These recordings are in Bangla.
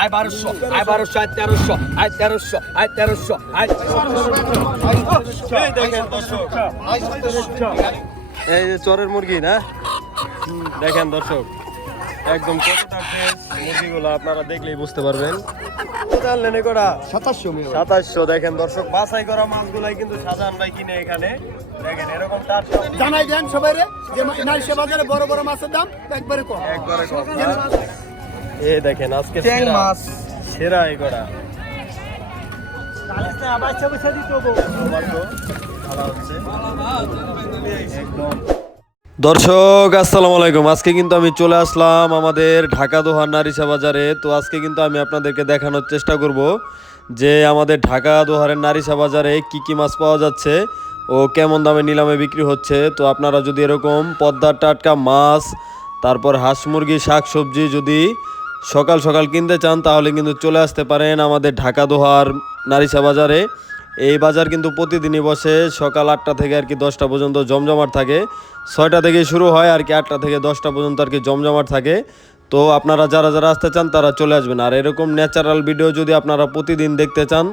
আয় বারোশো আয় বারোশো আয় তেরোশো আয় তেরোশো আয় তেরোশো আয় এই দেখেন দর্শক এই যে চরের মুরগি না? দেখেন দর্শক একদম মুরগিগুলো আপনারা দেখলেই বুঝতে পারবেন। জানলেন কটা? সাতাশশো সাতাশশো দেখেন দর্শক বাছাই করা মাছগুলাই কিন্তু সাজান ভাই কিনে এখানে। দেখেন এরকম তার জানাই দেন সবাই রে যে বাজারে বড় বড় মাছের দাম একবারে কম। একবারে কম? এ দেখেন আজকে মাছ। সেরা এই দর্শক আসসালামু আলাইকুম। আজকে কিন্তু আমি চলে আসলাম আমাদের ঢাকা দোহার নারিসা বাজারে। তো আজকে কিন্তু আমি আপনাদেরকে দেখানোর চেষ্টা করব যে আমাদের ঢাকা দোহারের নারিশা বাজারে কি কি মাছ পাওয়া যাচ্ছে ও কেমন দামে নিলামে বিক্রি হচ্ছে। তো আপনারা যদি এরকম পদ্মার টাটকা মাছ তারপর হাঁস মুরগি শাক সবজি যদি সকাল সকাল কিনতে চান, তাহলে কিন্তু চলে আসতে পারেন আমাদের ঢাকা দোহার নারিসা বাজারে। এই বাজার কিন্তু প্রতিদিনই বসে, সকাল আটটা থেকে আর কি দশটা পর্যন্ত জমজমাট থাকে। ছয়টা থেকে শুরু হয় আর কি আটটা থেকে দশটা পর্যন্ত আর কি জমজমাট থাকে। তো আপনারা যারা যারা আসতে চান, তারা চলে আসবেন। আর এরকম ন্যাচারাল ভিডিও যদি আপনারা প্রতিদিন দেখতে চান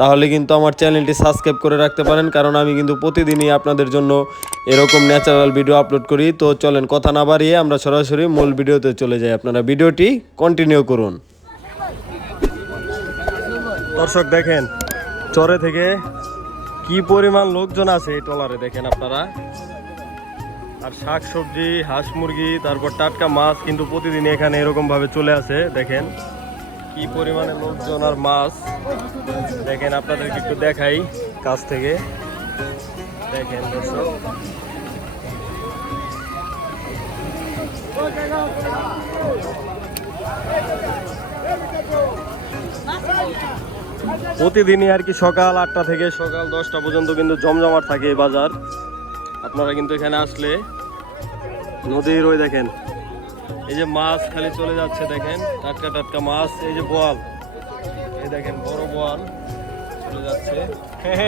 তাহলে কিন্তু আমার চ্যানেলটি সাবস্ক্রাইব করে রাখতে পারেন, কারণ আমি কিন্তু প্রতিদিনই আপনাদের জন্য এরকম ন্যাচারাল ভিডিও আপলোড করি। তো চলেন কথা না বাড়িয়ে আমরা সরাসরি মূল ভিডিওতে চলে যাই। আপনারা ভিডিওটি কন্টিনিউ করুন। দর্শক দেখেন, চরে থেকে কি পরিমাণ লোকজন আছে এই টলারে দেখেন আপনারা। আর শাক সবজি হাঁস মুরগি, তারপর টাটকা মাছ কিন্তু প্রতিদিন এখানে এরকম ভাবে চলে আসে, দেখেন। কি পরিমাণে লোকজন আর মাছ? দেখেন, আপনাদেরকে একটু দেখাই কাছ থেকে। দেখেন প্রতিদিনই আর কি সকাল আটটা থেকে সকাল দশটা পর্যন্ত কিন্তু জমজমাট থাকে এই বাজার। আপনারা কিন্তু এখানে আসলে নদীর ওই দেখেন এই যে মাছ খালি চলে যাচ্ছে দেখেন টাটকা টাটকা মাছ এই যে বোয়াল। এই দেখেন বড় বোয়াল চলে যাচ্ছে।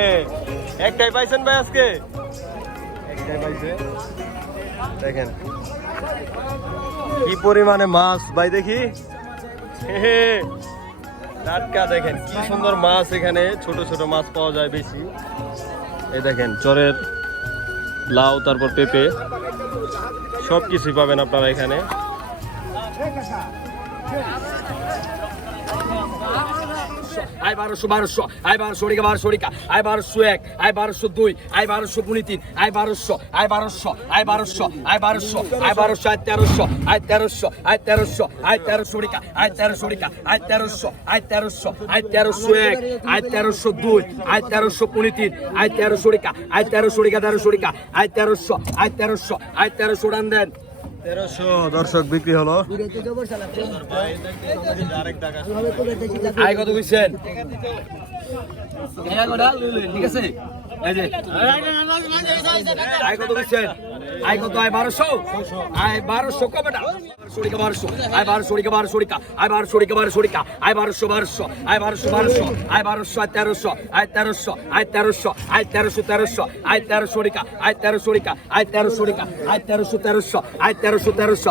একটাই পাইছেন ভাই আজকে? একটাই পাইছে। দেখেন কি পরিমাণে মাছ ভাই দেখি। টাটকা দেখেন কি সুন্দর মাছ এখানে ছোট ছোট মাছ পাওয়া যায় বেশি। এই দেখেন চরের লাউ তারপর পেঁপে সব কিছুই পাবেন আপনারা এখানে। আয় বারোশো বারোশো আয় বারোশো রিকা বারোশো রিকা আয় বারোশো এক আয় বারোশো দুই আয় বারোশো পুনি তিন আয় বারোশো আয় বারোশো আয় বারোশো আয় বারোশো আয় বারোশো আয় তেরোশো আয় তেরোশো আয় তেরোশো আয় তেরোশো রিকা আয় তেরোশো রিকা আয় তেরোশো আয় তেরোশো আয় তেরোশো এক আয় তেরোশো দুই আয় তেরোশো পুনি তিন আয় তেরোশো রিকা আয় তেরোশো রিকা তেরোশো রিকা আয় তেরোশো আয় তেরোশো আয় তেরোশো উড়ান দেন। তেরোশো দর্শক বিক্রি হলো। আয় কত বুঝছেন ঠিক আছে? এই যে, আয় কত বুঝছেন আয় কত? আয় বারোশো? আয় বারোশো কবেটা সরিকা বারোশো। আয় বারোশো রিকা বারোশো রিকা আয় বারোশো রিকা বারোশো রিকা আয় বারোশো বারোশো। আয় বারোশো বারোশো। আয় বারোশো, আয় তেরোশো। আয় তেরোশো আয় তেরোশো। আয় তেরোশো তেরোশো। আয় তেরোশো রিকা আয় তেরোশো রিকা আয় তেরোশো রিকা আয় তেরোশো তেরোশো। আয় তেরোশো তেরোশো।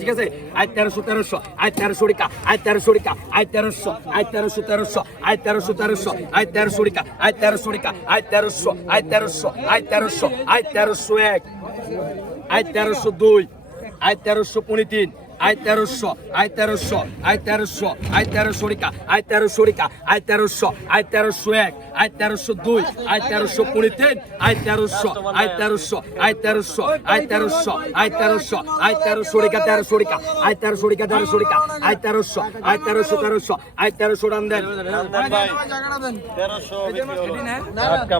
ঠিক আছে? আয় তেরোশো তেরোশো। আয় তেরোশো রিকা আয় তেরোশো রিকা আয় তেরোশো। আয় তেরোশো তেরোশো, আয় তেরোশো তেরোশো, আয় তেরোশো রিকা আয় তেরোশো রিকা আয় তেরোশো আয় তেরোশো আয় তেরোশো আয় তেরোশো এক, আয় তেরোশো দুই, আয় তেরোশো পনেরো তিন আয় তেরোশো আয় তেরোশো আয় তেরোশো আয় তেরোশো রিকা আয় তেরোশো রিকা আয় তেরোশো আয় তেরোশো এক আয় তেরোশো দুই আয় তেরোশো পনেরো তিন আয় তেরোশো আয় তেরোশো আয় তেরোশো আয় তেরোশো আয় তেরোশো আয় তেরোশো রিকা তেরোশো রিকা আয় তেরোশো রিকা তেরোশো রিকা আয় তেরোশো আয় তেরোশো তেরোশো আয় তেরোশো রান দেন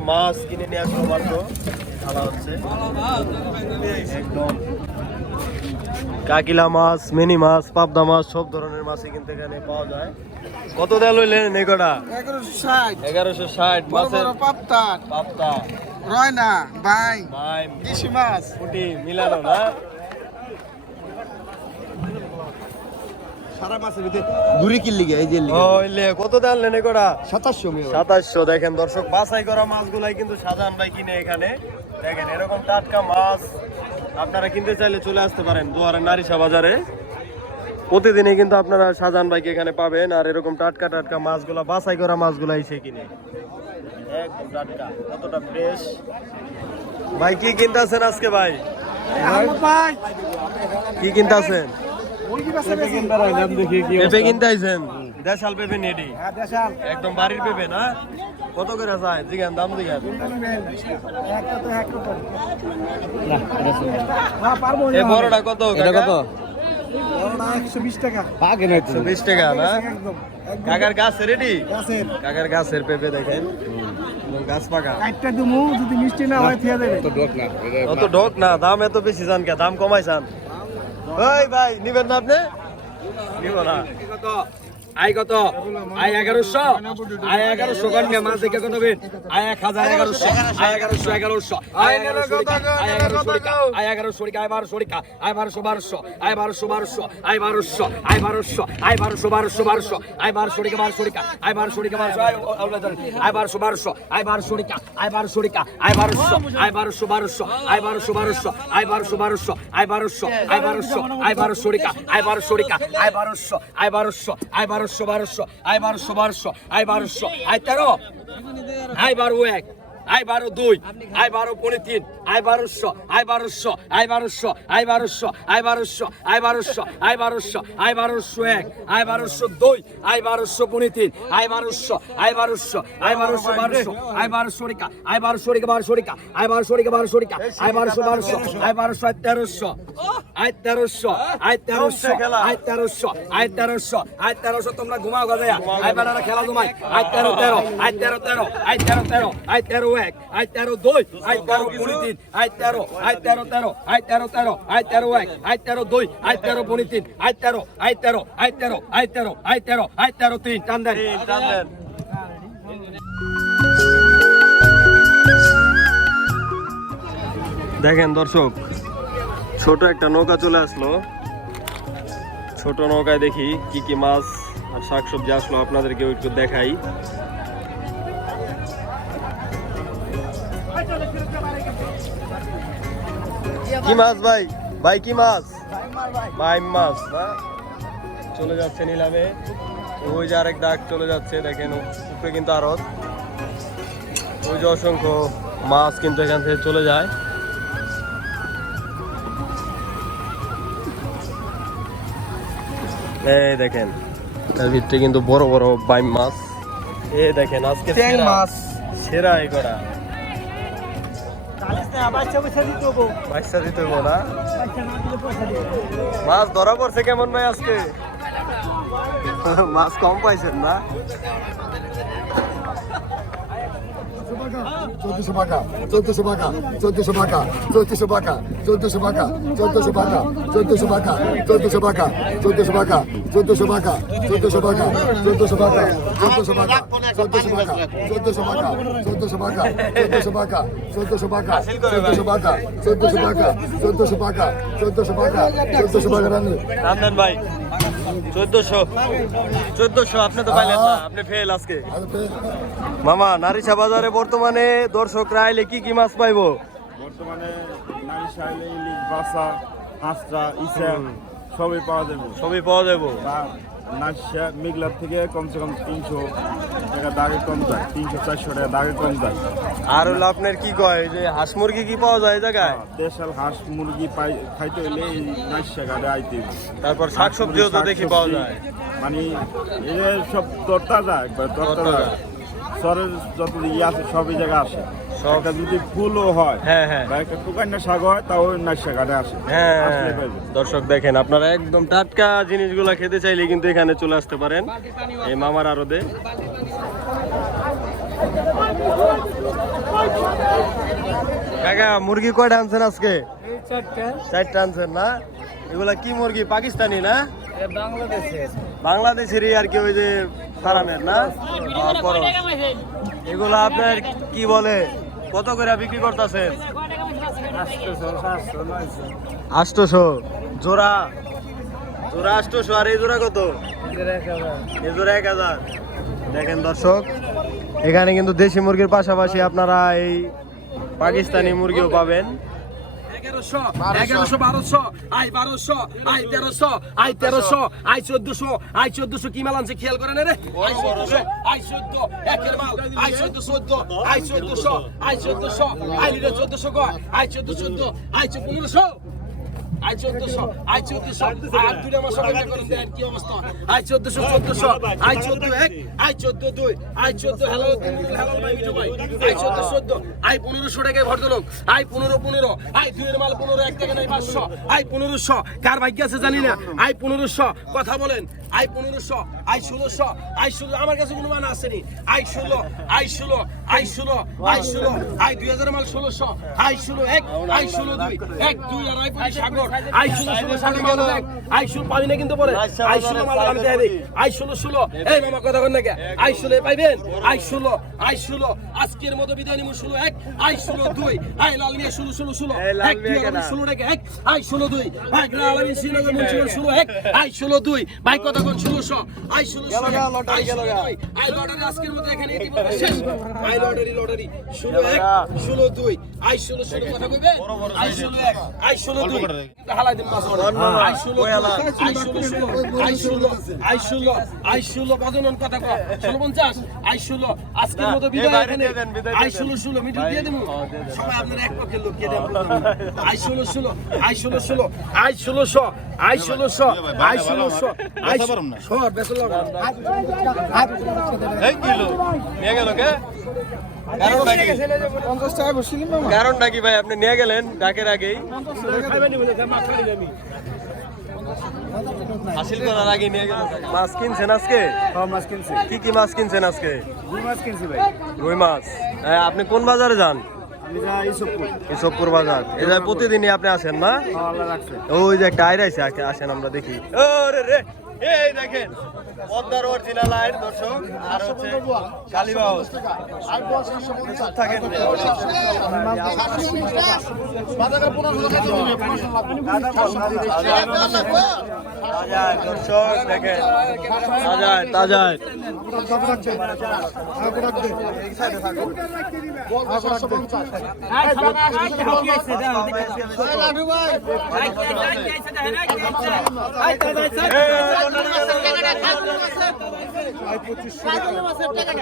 মাছ কিনে নিয়ে হচ্ছে একদম কাকিলা মাছ মিনি মাছ পাবদা মাছ সব ধরনের মাছই কিন্তু এখানে পাওয়া যায়। কত দেয়া লইলেন এগোটা এগারোশো ষাট। এগারোশো ষাট বড় মাছের বড় পাবদা। রয়না ভাই ভাই দেশি মাছ। ফুটি মিলানো না? সারা মাছের ভিতরে ঘুরি কিনলি এই যে ওইলে কত লেনে কটা? সাতাশশো সাতাশশো দেখেন দর্শক বাছাই করা মাছগুলাই কিন্তু সাজান ভাই কিনে এখানে। দেখেন এরকম টাটকা মাছ আপনারা কিনতে চাইলে চলে আসতে পারেন দুয়ারে নারিশা বাজারে। প্রতিদিনই কিন্তু আপনারা শাহজাহান ভাইকে এখানে পাবেন আর এরকম টাটকা টাটকা মাছগুলা বাছাই করা মাছগুলা এসে কিনে। একদম টাটকা কতটা ফ্রেশ ভাই কি কিনতেছেন আজকে ভাই? কি কিনতেছেন? পেঁপে কিনতে আইছেন? দেশাল পেঁপে নেডি। একদম বাড়ির পেঁপে না? কত করে চাই জিগান দাম জিগান। এই বড়টা কত কত? বিশ টাকা। বিশ টাকা না? কাকার গাছ রেডি কাকার গাছের পেঁপে দেখেন। গাছ পাকা। একটা দুমু যদি মিষ্টি না হয় থিয়া দেবে। অত ঢোক না। দাম এত বেশি জান কে? দাম কমাইছান ওই ভাই নিবেন না আপনি? নিব না। আয় কত আয় এগারোশো আয় এগারোশো কন্যা মাছ দেখে কত নেবেন আয় এক হাজার এগারোশো আয় এগারোশো এগারোশো আয় এগারোশো আয় এগারোশো আয় এগারোশো আয় বারোশো আয় বারোশো বারোশো আয় বারোশো বারোশো আয় বারোশো আয় বারোশো আয় বারোশো বারোশো বারোশো আয় বারোশো রিকা বারোশো রিকা আয় বারোশো রিকা বারোশো আয় বারোশো বারোশো আয় বারোশো রিকা আয় বারোশো রিকা আয় বারোশো আয় বারোশো বারোশো আয় বারোশো বারোশো আয় বারোশো বারোশো আয় বারোশো আয় বারোশো আয় বারোশো রিকা আয় বারোশো রিকা আয় বারোশো আয় বারোশো আয় বারোশো বারোশো বারোশো আয় বারোশো বারোশো আয় বারোশো আয় তেরো আয় বারো এক। আই বারো দুই আই বারো পনে তিন আই বারোশো আই বারোশো আই বারোশো আই বারোশো আই বারোশো আই বারোশো আই বারোশো আই বারোশো এক আই বারোশো দুই আই বারোশো পনে তিন আই বারোশো আই বারোশো আই বারোশো বারোশো আই বারোশো রিকা আই বারোশো রিকা বারোশো রিকা আই বারোশো রিকা বারোশো রিকা আই বারোশো বারোশো আই বারোশো আই তেরোশো আই তেরোশো আই তেরোশো আই তেরোশো আই তেরোশো আই তেরোশো তোমরা ঘুমাও গাদা আই বেলারা খেলা ঘুমাই আই তেরো তেরো আই তেরো তেরো আই তেরো তেরো আই তেরো এক আই তেরো দুই আই তেরো কুড়ি তিন আই তেরো আই তেরো তেরো আই তেরো তেরো আই তেরো এক আই তেরো দুই আই তেরো কুড়ি তিন আই তেরো আই তেরো আই তেরো আই তেরো আই তেরো আই তেরো তিন টান তিন, টান দেন। দেখেন দর্শক ছোট একটা নৌকা চলে আসলো। ছোট নৌকায় দেখি কি কি মাছ আর শাকসবজি আসলো আপনাদেরকে একটু দেখাই। কি মাছ ভাই? ভাই কি মাছ? ভাই মাছ না? চলে যাচ্ছে নিলামে। ওই যে আরেক দাগ চলে যাচ্ছে দেখেন উপরে কিন্তু আরও ওই যে অসংখ্য মাছ কিন্তু এখান থেকে চলে যায়। এই দেখেন তার ভিতরে কিন্তু বড় বড় বাইম মাছ। এ দেখেন আজকে মাছ। সেরা এই করা বাচ্চা দিতে হব না মাছ ধরা পড়ছে কেমন ভাই আজকে মাছ কম পাইছেন না চোদ্দশো টাকা চোদ্দশো টাকা চোদ্দশো টাকা চোদ্দশো টাকা চোদ্দশো টাকা চোদ্দশো টাকা চোদ্দশো টাকা চোদ্দশো টাকা চোদ্দশো টাকা চোদ্দশো টাকা চোদ্দশো টাকা চোদ্দশো টাকা চোদ্দশো টাকা চোদ্দশো টাকা চোদ্দশো টাকা চোদ্দশো টাকা চোদ্দশো টাকা চোদ্দশো টাকা চোদ্দশো টাকা চোদ্দশো টাকা চোদ্দশো টাকা চোদ্দশো টাকা চোদ্দশো টাকা রানি রামদান ভাই চোদ্দশো চোদ্দশো আপনি তো পাইলেন না আপনি ফেল আজকে। মামা নারিশা বাজারে বর্তমানে দর্শকরা আইলে কি কি মাছ পাইবো? বর্তমানে নারী সাইলে ইলিশ বাসা হাঁসটা ইসা সবই পাওয়া যাবে। সবই পাওয়া যাব। নাইশা মেঘলার থেকে কমসে কম তিনশো টাকা দাগে কম যায় তিনশো চারশো টাকা দাগে কম যায়। আর হলো আপনার কি কয় যে হাঁস মুরগি কি পাওয়া যায় জায়গায়? দেশাল হাঁস মুরগি পাই খাইতে হলে এই নাইশা গাড়ে আইতে হবে। তারপর শাকসবজিও তো দেখি পাওয়া যায়। মানে এই সব তরতাজা একবার তরতাজা। শহরের যত ইয়ে আছে সব এই জায়গায় আসে। সব- একটা যদি ফুলও হয় হ্যাঁ হ্যাঁ। বা একটা টুকান্না শাক হয় তাও ওই নাইশা আসে। হ্যাঁ। দর্শক দেখেন আপনারা একদম টাটকা জিনিসগুলো খেতে চাইলে কিন্তু এখানে চলে আসতে পারেন। এই মামার আরদে। কাকা মুরগি কয়টা আনছেন আজকে? চারটা। আনছেন না? এগুলা কি মুরগি? পাকিস্তানি না? বাংলাদেশেরই আর কি ওই যে ফার্মের না? আহ, এগুলা আপনার কি বলে? কত করে বিক্রি করতেছেন? আষ্টশো। জোড়া। জোড়া আষ্টশো আর এই জোড়া কত? এই জোড়া এক হাজার। দেখেন দর্শক এখানে কিন্তু দেশি মুরগির পাশাপাশি আপনারা এই পাকিস্তানি মুরগিও পাবেন। বারোশো এগারোশো বারোশো আই বারোশো আই তেরোশো আই তেরোশো আই চোদ্দশো আই চোদ্দশো কি মাল আনছে খেয়াল করে না রে আই চোদ্দশো আই চোদ্দ একের মাল আই চোদ্দ চোদ্দ আই চোদ্দশো আই চোদ্দশো আই লিটার চোদ্দশো কয় আই চোদ্দ চোদ্দ আই চোদ্দ পনেরোশো। আই চোদ্দশো আই চোদ্দশো আর দুটো মাস অপেক্ষা করুন, দেন কি অবস্থা? আই চোদ্দশো চোদ্দশো, আই চোদ্দ এক, আই চোদ্দ দুই, আই চোদ্দ হেলাল হেলাল ভাই মিঠু ভাই, আই চোদ্দ চোদ্দ, আই পনেরোশো টাকায় ভদ্রলোক, আই পনেরো পনেরো, আই দুইয়ের মাল পনেরো, এক টাকা নাই পাঁচশো, আই পনেরোশো, কার ভাগ্য আছে জানি না, আই পনেরোশো, কথা বলেন আই পনেরোশো আই ষোলোশো আই ষোলো আমার কাছে কোনো মান আসেনি আই ষোলো আই ষোলো আই ষোলো আই ষোলো আই দুই হাজার মাল ষোলোশো আই ষোলো এক আই ষোলো দুই এক দুই আর আই পাঁচ সাগর আই ষোলো ষোলো সাগর মাল দেখ আই ষোলো পাবি না কিন্তু পরে আই ষোলো মাল আমি দেখাই দিই আই ষোলো ষোলো এই মামা কথা কন নাকি আই ষোলো পাইবেন আই ষোলো আই ষোলো আজকের মতো বিদায় নিমু ষোলো এক আই ষোলো দুই আই লাল মিয়া ষোলো ষোলো ষোলো এক দুই আর ষোলো টাকা এক আই ষোলো দুই ভাই গ্রাম আলমী শ্রীনগর মুন্সিগঞ্জ ষোলো এক আই ষোলো দুই ভাই কথা কোন ষোলোশো আই ষোলোশো আই ষোলো আই লটারি আজকের মতো এখানে ইতিমধ্যে শেষ আই লটারি লটারি ষোলো এক ষোলো দুই আই ষোলো ষোলো কথা কইবে আই ষোলো এক আই ষোলো দুই হালাই দিন মাছ আই ষোলো আই ষোলো ষোলো আই ষোলো আই ষোলো আই ষোলো কজনন কথা কয় ষোলো পঞ্চাশ আই ষোলো আজকের মতো বিদায় এখানে আই ষোলো ষোলো মিঠু দিয়ে দেবো সবাই আপনার এক পক্ষের লোক কে দেন আই ষোলো ষোলো আই ষোলো ষোলো আই ষোলোশো আই ষোলোশো আই ষোলোশো আই সর বেসল কারণটা কি ভাই আপনি নিয়ে গেলেন ডাকের আগেই। হাসিল করার আগে নিয়ে গেলেন। মাছ কিনছেন আজকে? মাছ কিনছি। কি কি মাছ কিনছেন আজকে? দুই মাছ কিনছি ভাই। রুই মাছ। হ্যাঁ, আপনি কোন বাজারে যান? ইসবপুর। বাজার। প্রতিদিনই আপনি আসেন না? ওই যে একটা আইর আছে আসেন আমরা দেখি। ওরে রে! এই দেখেন পদ্মার অরিজিনাল আইর দর্শক আর হচ্ছে কালীবাউ থাকেন তাজায় দর্শক দেখেন। তাজায় তাজায় এই দেখেন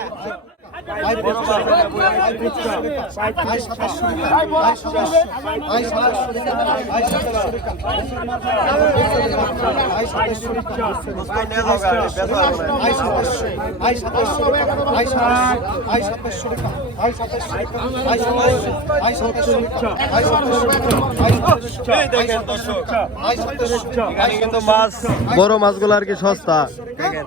বড় মাছগুলো আর কি সস্তা। দেখেন।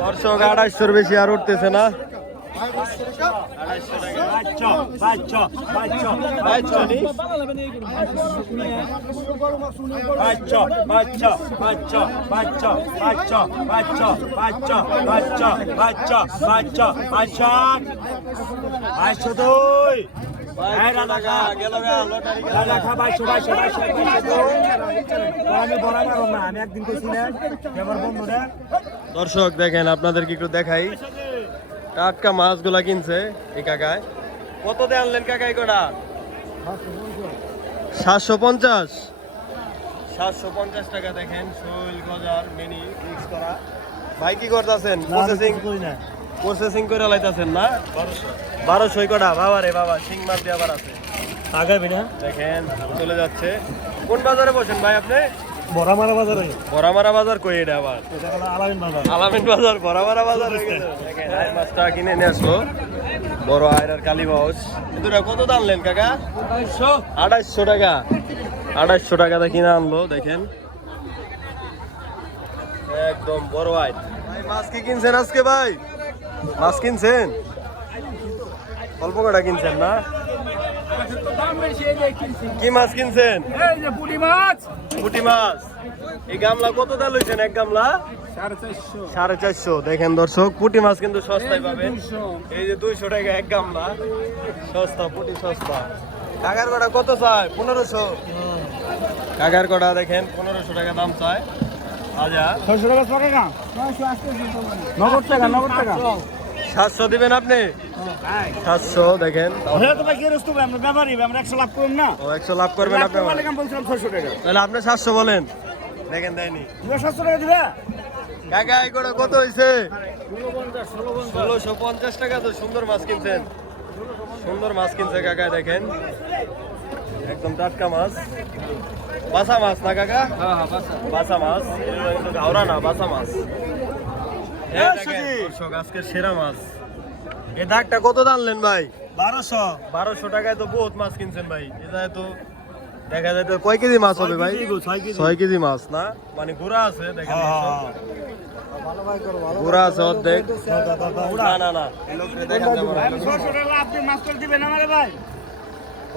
দর্শক আড়াইশোর বেশি আর উঠতেছে না। আমি দর্শক দেখেন আপনাদেরকে একটু দেখাই। টাটকা মাছগুলা কিনছে এই কাকায়। কত দিয়ে আনলেন কাকাই কটা? সাতশো পঞ্চাশ। সাতশো পঞ্চাশ টাকা দেখেন শৈল গজার মিনি মিক্স করা। ভাই কি করতেছেন? প্রসেসিং প্রসেসিং করে লাইতেছেন না? বারোশো। কটা? বাবা রে বাবা সিং মাছ দিয়ে আবার আছে। আগাবি না? দেখেন চলে যাচ্ছে। কোন বাজারে বসেন ভাই আপনি? বড়ামারা বাজারে। বড়ামারা বাজার কই এটা আবার? এটা আলামিন বাজার। আলামিন বাজার বরাবরা বাজার হয়ে গেছে। দেখেন, মাছটা কিনে নিয়ে আসলো। বড় আয়ের আর কালী মাছ দুটা কত দাম নেন কাকা? আড়াইশো টাকা। আড়াইশো টাকাতে কিনে আনলো দেখেন। একদম বড় আয়। ভাই মাছ কি কিনছেন আজকে ভাই? মাছ কিনছেন? অল্প কটা কিনছেন না? কি মাছ কিনছেন? পুঁটি মাছ। মাছ এই গামলা কত দাম লইছেন এক গামলা? সাড়ে চারশো। দেখেন দর্শক, পুঁটি মাছ কিন্তু সস্তায় পাবেন। এই যে দুইশো টাকা এক গামলা। সস্তা, পুঁটি সস্তা। কাকার কটা কত চায়? পনেরোশো। কাকার কটা দেখেন, পনেরোশো টাকা দাম চায়। আজা ছয়শো টাকা নগদ টাকা নগদ টাকা। সাতশো দিবেন আপনি? সাতশো দেখেন। হ্যাঁ একশো লাভ করুন না। ও একশো লাভ করবেন আপনি আমার। আমি বলছিলাম ছয়শো টাকা? তাহলে আপনি সাতশো বলেন। দেখেন দেয়নি। সাতশো টাকা দিবে? কাকা এই করে কত হয়েছে ষোলোশো পঞ্চাশ টাকা তো সুন্দর মাছ কিনছেন। সুন্দর মাছ কিনছে কাকা দেখেন। একদম টাটকা মাছ। বাসা মাছ না কাকা? বাসা। মাছ। এটা কিন্তু না বাসা মাছ। দর্শক, আজকে সেরা মাছ। এই দাগটা কত দানলেন ভাই? বারোশো। বারোশো টাকায় তো বহুত মাছ কিনছেন ভাই। এটা তো দেখা যায় তো কয় কেজি মাছ হবে ভাই? ছয় কেজি। ছয় কেজি মাছ না? মানে ঘোড়া আছে দেখেন ঘোড়া আছে অর্ধেক। না না না।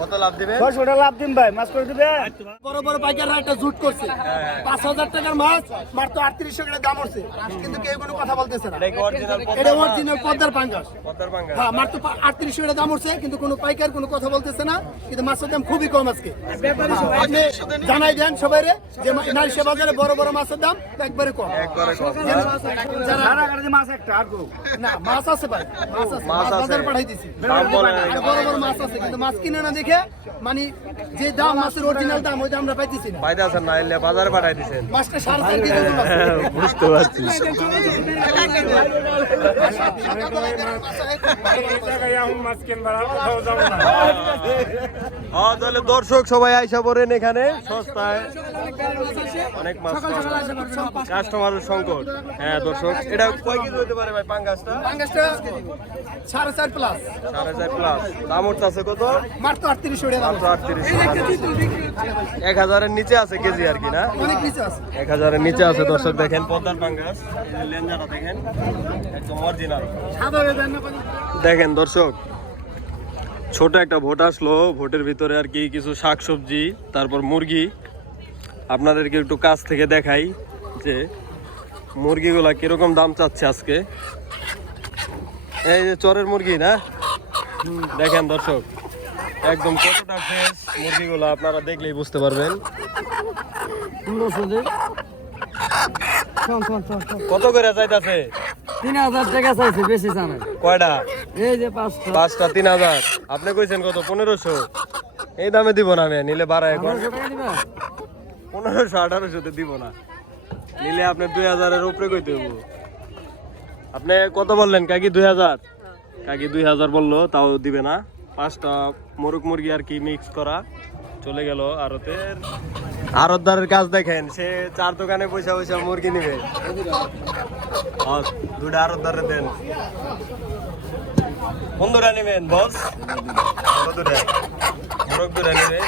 কত লাভ দিবে? ছয়শো টাকা লাভ দিন ভাই মাছ করে দিবে। বড় বড় পাইকাররা একটা জুট করছে। পাঁচ হাজার টাকার মাছ মাত্র আটত্রিশশো টাকা দাম হচ্ছে। কিন্তু কেউ কোনো কথা বলতেছে না। এটা অরিজিনাল পদ্মার পাঙ্গাস। পদ্মার পাঙ্গা হ্যাঁ মাত্র আটত্রিশশো টাকা দাম উঠছে কিন্তু কোনো পাইকার কোনো কথা বলতেছে না। কিন্তু মাছের দাম খুবই কম আজকে। আপনি জানাই দেন সবাই যে নারিশা বাজারে বড় বড় মাছের দাম একবারে কম। একবারে কম। যারা গাড়ি মাছ একটা আর না মাছ আছে ভাই মাছ আছে। মাছ পাঠাই দিছি। দাম বলে না। বড় বড় মাছ আছে কিন্তু মাছ কিনে না দেখে মানে যে দাম মাছের অরিজিনাল দাম ওই দাম আমরা পাইতেছি না। পাইতে আছেন না এলে বাজারে পাঠাই দিছেন। মাছটা সাড়ে চার কেজি ওজন আছে। বুঝতে পারছি। মাছ কিনবার কোথাও যাব না। তাহলে দর্শক সবাই আইসা পড়েন এখানে সস্তায়। অনেক মাছ কাস্টমারের সংকট। হ্যাঁ দর্শক এটা কয় কেজি হতে পারে ভাই পাঙ্গাসটা? পাঙ্গাসটা সাড়ে চার প্লাস সাড়ে চার প্লাস দাম উঠতেছে কত? মাত্র আটত্রিশশো মাত্র আটত্রিশ এক হাজারের নিচে আছে কেজি আর কি না? অনেক নিচে আছে। এক হাজারের নিচে আছে দর্শক দেখেন পদ্মার পাঙ্গাস। লেঞ্জাটা দেখেন একদম অরিজিনাল দেখেন দর্শক ছোট একটা ভোট আসলো, ভোটের ভিতরে আর কি কিছু শাকসবজি, তারপর মুরগি। আপনাদেরকে একটু কাছ থেকে দেখাই যে মুরগিগুলা কীরকম দাম চাচ্ছে আজকে। এই যে চরের মুরগি না? দেখেন দর্শক, একদম কতটা ফ্রেশ মুরগিগুলো আপনারা দেখলেই বুঝতে পারবেন। কত করে চাইতাছে? তিন হাজার টাকা চাইছে বেশি জানে। কয়টা? এই যে পাঁচটা। পাঁচটা তিন হাজার। আপনি কইছেন কত? পনেরোশো। এই দামে দিব না আমি নিলে বাড়ায় পনেরোশো আঠারোশোতে দিব না। নিলে আপনি দুই হাজারের উপরে কইতে হব আপনি কত বললেন? কাকি দুই হাজার? কাকি দুই হাজার বলল তাও দিবে না। পাঁচটা মোরগ মুরগি আর কি মিক্স করা। চলে গেল আরতের। আরতদারের কাজ দেখেন সে চার দোকানে পয়সা পয়সা মুরগি নিবে। দুটা আরতদারে দেন। দুটা নেবেন বস। দুটা। মোরগ দুটা নেবে।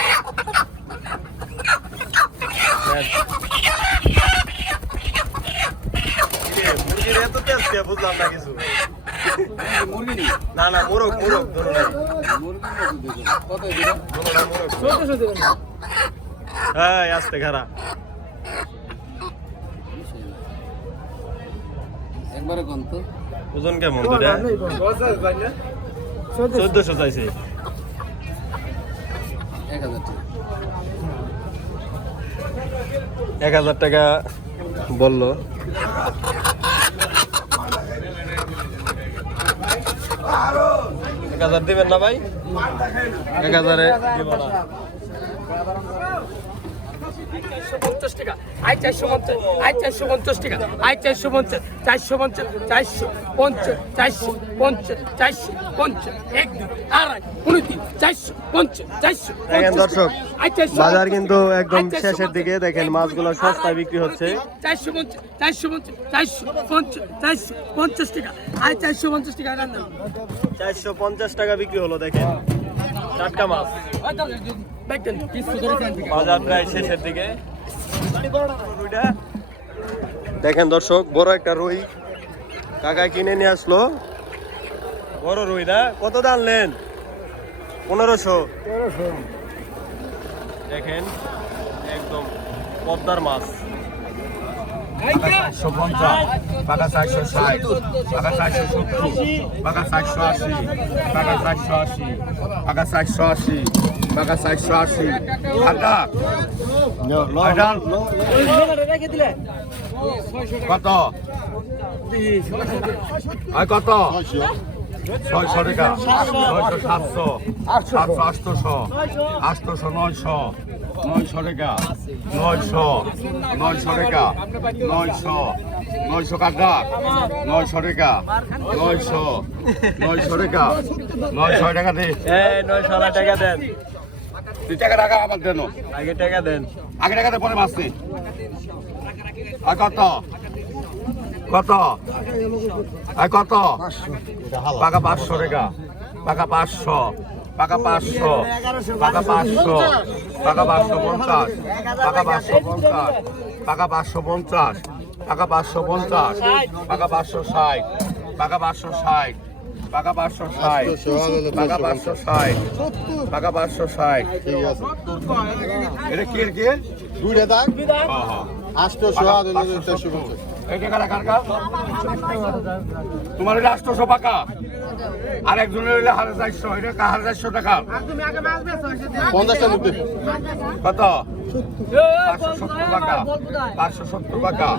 মুরগির এত তেজ বুঝলাম না কিছু? না না মোরগ মোরগ ধরো না, মোরগ। হ্যাঁ আসতে খারাপ একবারে কম তো? ওজন কেমন চোদ্দশো চাইছে। এক হাজার টাকা। এক হাজার টাকা বলল। এক হাজার দিবেন না ভাই? এক হাজারে দিব না। পঞ্চাশ টাকা চারশো পঞ্চাশ চারশো পঞ্চাশ টাকা চারশো পঞ্চাশ চারশো পঞ্চাশ চারশো পঞ্চাশ চারশো পঞ্চাশ চারশো পঞ্চাশ এক দুই আড়াই উনতিন চারশো পঞ্চাশ চারশো দর্শক বাজার কিন্তু একদম শেষের দিকে দেখেন মাছগুলো সস্তায় বিক্রি হচ্ছে চারশো পঞ্চাশ চারশো পঞ্চাশ চারশো পঞ্চাশ চারশো পঞ্চাশ টাকা চারশো পঞ্চাশ টাকা চারশো পঞ্চাশ টাকা বিক্রি হলো দেখেন টাটকা মাছ বাজার প্রায় শেষের দিকে। দেখেন দর্শক বড় একটা রুই কাকা কিনে নিয়ে আসলো। বড় রুই দা কত দানলেন পনেরোশো। দেখেন একদম পদ্মার মাছ। চারশো পঞ্চাশ পাকা চারশো ষাট পাকা চারশো সত্তর পাকা চারশো আশি পাকা চারশো আশি পাকা চারশো আশি পাকা চারশো আশি আটা কত কত ছয়শো টাকা ছয়শো সাতশো সাতশো আটশোশো আটশোশো নয়শো নয়শো টাকা নয়শো নয়শো টাকা নয়শো নয়শো কাকা নয়শো টাকা নয়শো নয়শো টাকা নয়শো টাকা দে। নয়শো টাকা দেন। তুই টাকা টাকা আমার দেন আগে টাকা দেন। আগে টাকাতে পরে মাসছি আর কত? কত? আর কত? পাকা পাঁচশো টাকা। পাকা পাঁচশো পাকা পাঁচশো পাকা পাঁচশো পাকা পাঁচশো পঞ্চাশ পাকা পাঁচশো পঞ্চাশ পাকা পাঁচশো পঞ্চাশ পাকা পাঁচশো পঞ্চাশ পাকা পাঁচশো ষাট পাকা পাঁচশো ষাট পাকা পাঁচশো ষাট পাকা পাঁচশো ষাট পাকা পাঁচশো ষাট। এটা কি দুইটা দাগ? হ্যাঁ হ্যাঁ। আটশোশো আর চারশো পঞ্চাশ। তোমার হইলে আটশোশো টাকা আর একজনের হইলে হাজার চারশো। এটা হাজার চারশো টাকা? পঞ্চাশটা মধ্যে কত? পাঁচশো সত্তর টাকা পাঁচশো সত্তর টাকা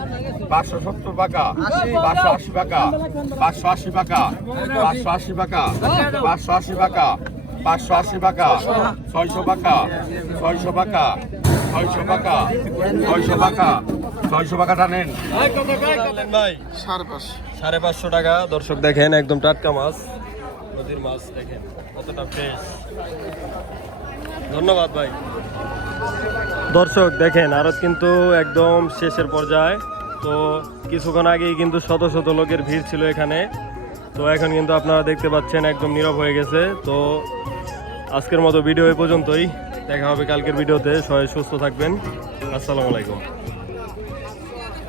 পাঁচশো সত্তর টাকা পাঁচশো আশি টাকা পাঁচশো আশি টাকা পাঁচশো আশি টাকা পাঁচশো আশি টাকা পাঁচশো আশি টাকা ছয়শো টাকা ছয়শো টাকা ছয়শো টাকা ছয়শো টাকা ছয়শো নেন ভাই সাড়ে পাঁচশো। সাড়ে পাঁচশো টাকা। দর্শক দেখেন একদম টাটকা মাছ। নদীর মাছ দেখেন কতটা ফ্রেশ ধন্যবাদ ভাই। দর্শক দেখেন আরত কিন্তু একদম শেষের পর্যায়ে। তো কিছুক্ষণ আগেই কিন্তু শত শত লোকের ভিড় ছিল এখানে। তো এখন কিন্তু আপনারা দেখতে পাচ্ছেন একদম নীরব হয়ে গেছে। তো আজকের মতো ভিডিও এই পর্যন্তই। দেখা হবে কালকের ভিডিওতে। সবাই সুস্থ থাকবেন। আসসালামু আলাইকুম।